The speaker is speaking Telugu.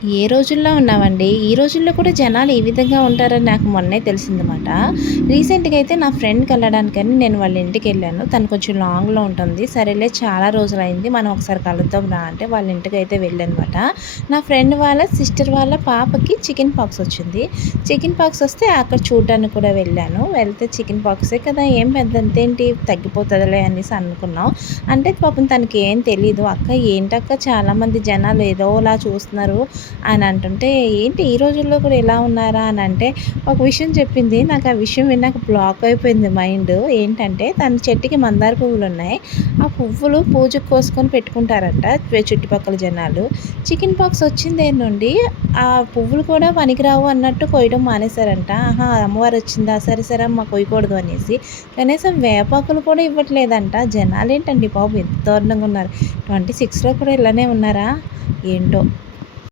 ఏ రోజుల్లో ఉన్నామండి. ఈ రోజుల్లో కూడా జనాలు ఈ విధంగా ఉంటారని నాకు మొన్నే తెలిసిందన్నమాట. రీసెంట్‌గా అయితే నా ఫ్రెండ్ కలవడానికని నేను వాళ్ళ ఇంటికెళ్ళాను. తను కొంచెం లాంగ్‌లో ఉంటుంది. సరేలే చాలా రోజులైంది. మనం ఒకసారి కలుద్దాం రా అంటే వాళ్ళ ఇంటికైతే వెళ్ళానమాట. నా ఫ్రెండ్ వాళ్ళ సిస్టర్ వాళ్ళ పాపకి చికెన్ పాక్స్ వచ్చింది. చికెన్ పాక్స్ వస్తే అక్కడ చూడడానికి కూడా వెళ్ళాను. వెళ్తే చికెన్ పాక్సే కదా! ఏం పెద్ద అంతేంటి తగ్గిపోతదిలే అనేసి అనుకున్నాం. అంటే పాపం తనకి ఏం తెలీదు. "అక్క ఏంటక్క చాలామంది జనాలు ఏదోలా చూస్తున్నారు" అని అంటుంటే, "ఏంటి ఈ రోజుల్లో కూడా ఇలా ఉన్నారా?" అని అంటే, ఒక విషయం చెప్పింది. నాకు ఆ విషయం విన్నాక బ్లాక్ అయిపోయింది మైండు. ఏంటంటే, తన చెట్టుకి మందార పువ్వులున్నాయి. ఆ పువ్వులు పూజకు కోసుకొని పెట్టుకుంటారంట చుట్టుపక్కల జనాలు. చికెన్ పాక్స్ వచ్చిన దగ్గర నుండి ఆ పువ్వులు కూడా పనికిరావు అన్నట్టు కొయ్యడం మానేశారంట. ఆహా! అమ్మవారొచ్చిందా? సరే, సరే అమ్మ కొయ్యకూడదు అనేసి. కనీసం వేపాకులు కూడా ఇవ్వట్లేదంట. జనాలేంటండి బాబు ఇంత దారుణంగా ఉన్నారు. 26లో కూడా ఇలానే ఉన్నారా? ఏంటో!